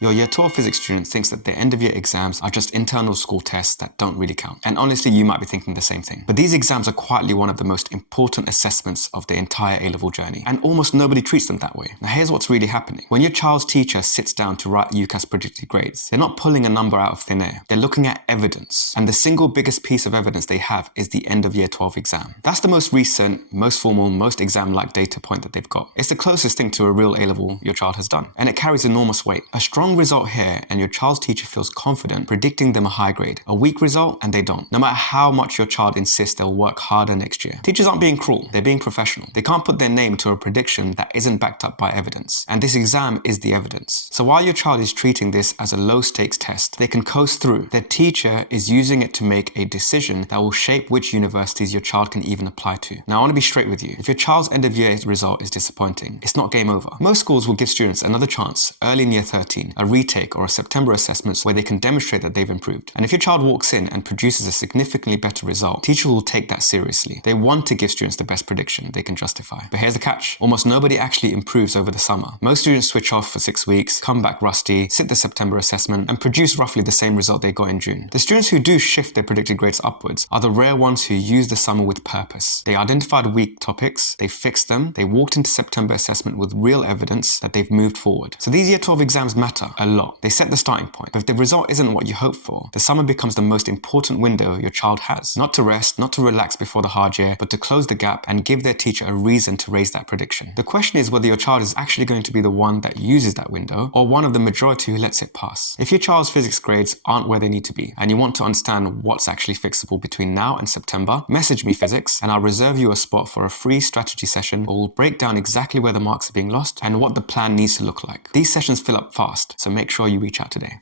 Your Year 12 physics student thinks that their end-of-year exams are just internal school tests that don't really count. And honestly, you might be thinking the same thing. But these exams are quietly one of the most important assessments of the entire A-level journey. And almost nobody treats them that way. Now here's what's really happening. When your child's teacher sits down to write UCAS predicted grades, they're not pulling a number out of thin air. They're looking at evidence. And the single biggest piece of evidence they have is the end of Year 12 exam. That's the most recent, most formal, most exam-like data point that they've got. It's the closest thing to a real A-level your child has done. And it carries enormous weight. A strong result here and your child's teacher feels confident predicting them a high grade. A weak result and they don't. No matter how much your child insists they'll work harder next year. Teachers aren't being cruel, they're being professional. They can't put their name to a prediction that isn't backed up by evidence. And this exam is the evidence. So while your child is treating this as a low stakes test, they can coast through. Their teacher is using it to make a decision that will shape which universities your child can even apply to. Now I want to be straight with you. If your child's end of year result is disappointing, it's not game over. Most schools will give students another chance early in year 13, a retake or a September assessments where they can demonstrate that they've improved. And if your child walks in and produces a significantly better result, teachers will take that seriously. They want to give students the best prediction they can justify. But here's the catch. Almost nobody actually improves over the summer. Most students switch off for 6 weeks, come back rusty, sit the September assessment, and produce roughly the same result they got in June. The students who do shift their predicted grades upwards are the rare ones who use the summer with purpose. They identified weak topics, they fixed them, they walked into September assessment with real evidence that they've moved forward. So these year 12 exams matter a lot. They set the starting point. But if the result isn't what you hope for, the summer becomes the most important window your child has. Not to rest, not to relax before the hard year, but to close the gap and give their teacher a reason to raise that prediction. The question is whether your child is actually going to be the one that uses that window or one of the majority who lets it pass. If your child's physics grades aren't where they need to be and you want to understand what's actually fixable between now and September, message me physics and I'll reserve you a spot for a free strategy session where we'll break down exactly where the marks are being lost and what the plan needs to look like. These sessions fill up fast, so make sure you reach out today.